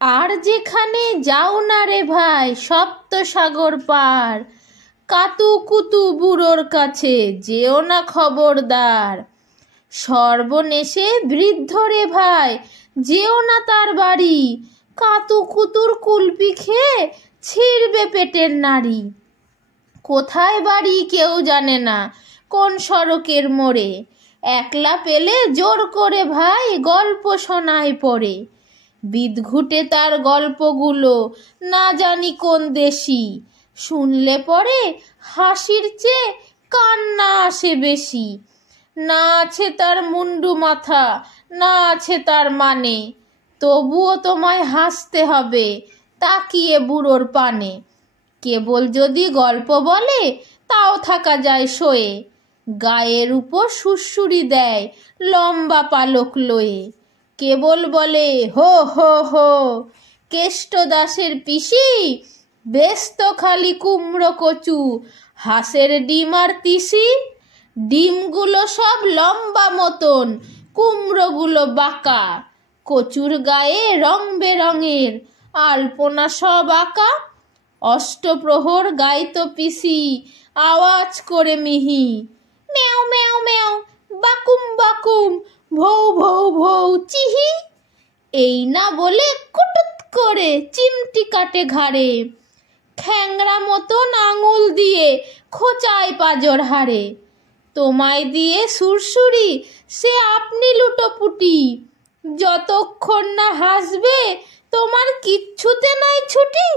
আর যেখানে যাও না রে ভাই সপ্ত সাগর পার, কাতু কুতু বুড়োর কাছে যেও না খবরদার। সর্বনেশে বৃদ্ধ রে ভাই যেও না তার বাড়ি, কাতু কুতুর কুলপি খেয়ে ছিঁড়বে পেটের নাড়ি। কোথায় বাড়ি কেউ জানে না, কোন সড়কের মোড়ে, একলা পেলে জোর করে ভাই গল্প শোনায় পড়ে। বিদঘুটে তার গল্পগুলো না জানি কোন দেশি, শুনলে পরে হাসির চেয়ে কান্না আসে বেশি। না আছে তার মুন্ডু মাথা, না আছে তার মানে, তবুও তোমায় হাসতে হবে তাকিয়ে বুড়োর পানে। কেবল যদি গল্প বলে তাও থাকা যায় শোয়ে, গায়ের উপর সুড়সুড়ি দেয় লম্বা পালক লয়ে। কেবল বলে হো হো হো, কেষ্ট দাসের পিসি ব্যস্ত খালি কুমড়ো কচু, হাঁসের ডিম আর তিসি। ডিমগুলো সব লম্বা মতন, কুমড়োগুলো বাঁকা, কচুর গায়ে রং বেরঙের আলপনা সব আঁকা। অষ্টপ্রহর গাইতো পিসি আওয়াজ করে মিহি, ম্যাও ম্যাও ম্যাও, বাকুম বাকুম, ভৌ ভৌ ভৌ চিহি। এই না বলে কুটুত করে চিমটি কাটে ঘাড়ে, খ্যাংরা মতন আঙুল দিয়ে খোঁচায় পাজর হাড়ে। তোমায় দিয়ে সুরসুরি সে আপনি লুটোপুটি, যতক্ষণ না হাসবে তোমার কিচ্ছুতে নাই ছুটি।